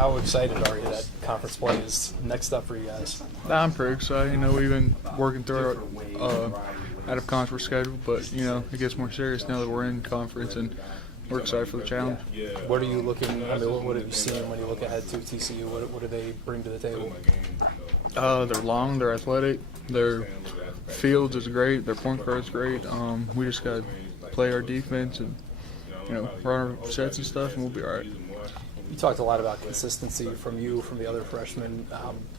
How excited are you that conference play is next up for you guys? I'm pretty excited. We've been working through our out-of-conference schedule, but, it gets more serious now that we're in conference, and we're excited for the challenge. What are you looking – what have you seen when you look ahead to TCU? What do they bring to the table? They're long, they're athletic, their fields is great, their point guard is great. We just got to play our defense and, run our sets and stuff, and we'll be all right. You talked a lot about consistency from the other freshmen,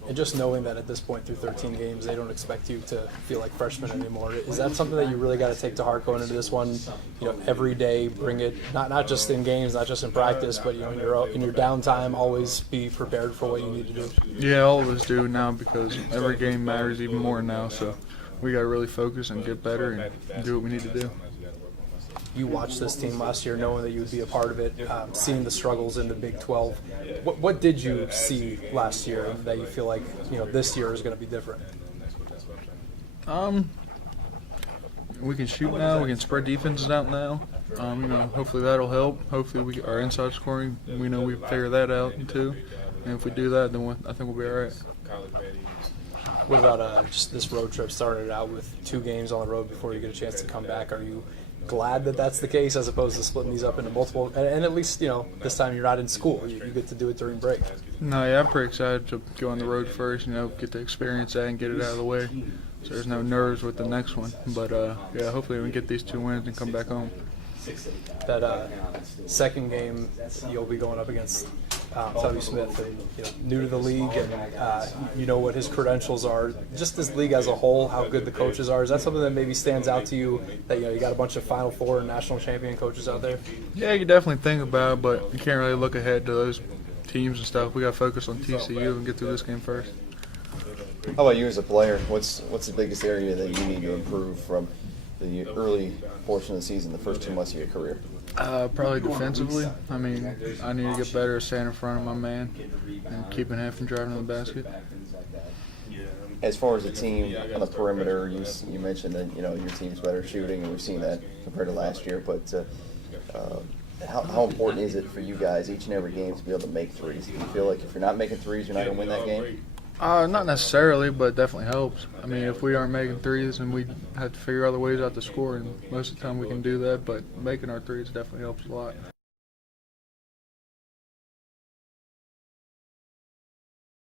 and just knowing that at this point through 13 games, they don't expect you to feel like freshmen anymore. Is that something that you really got to take to heart going into this one? Every day, bring it not just in games, not just in practice, but in your downtime, always be prepared for what you need to do. Yeah, all of us do now because every game matters even more now. So we got to really focus and get better and do what we need to do. You watched this team last year knowing that you would be a part of it, seeing the struggles in the Big 12. What did you see last year that you feel like this year is going to be different? We can shoot now. We can spread defenses out now. Hopefully that'll help. Hopefully our inside scoring, we know we figure that out too. And if we do that, then I think we'll be all right. What about just this road trip? Started out with 2 games on the road before you get a chance to come back. Are you glad that that's the case as opposed to splitting these up into multiple? And at least, this time you're not in school. You get to do it during break. No, yeah, I'm pretty excited to go on the road first, get to experience that and get it out of the way. So there's no nerves with the next one. But, hopefully we can get these 2 wins and come back home. That second game, you'll be going up against Tubby Smith, and, new to the league, and you know what his credentials are. Just this league as a whole, how good the coaches are. Is that something that maybe stands out to you, that you got a bunch of Final Four and national champion coaches out there? Yeah, you definitely think about it, but you can't really look ahead to those teams and stuff. We got to focus on TCU and get through this game first. How about you as a player? What's the biggest area that you need to improve from the early portion of the season, the first 2 months of your career? Probably defensively. I need to get better at staying in front of my man and keeping him from driving to the basket. As far as the team on the perimeter, you mentioned that your team's better shooting, and we've seen that compared to last year. But how important is it for you guys each and every game to be able to make threes? Do you feel like if you're not making threes, you're not going to win that game? Not necessarily, but it definitely helps. If we aren't making threes, then we have to figure other ways out to score, and most of the time we can do that, but making our threes definitely helps a lot.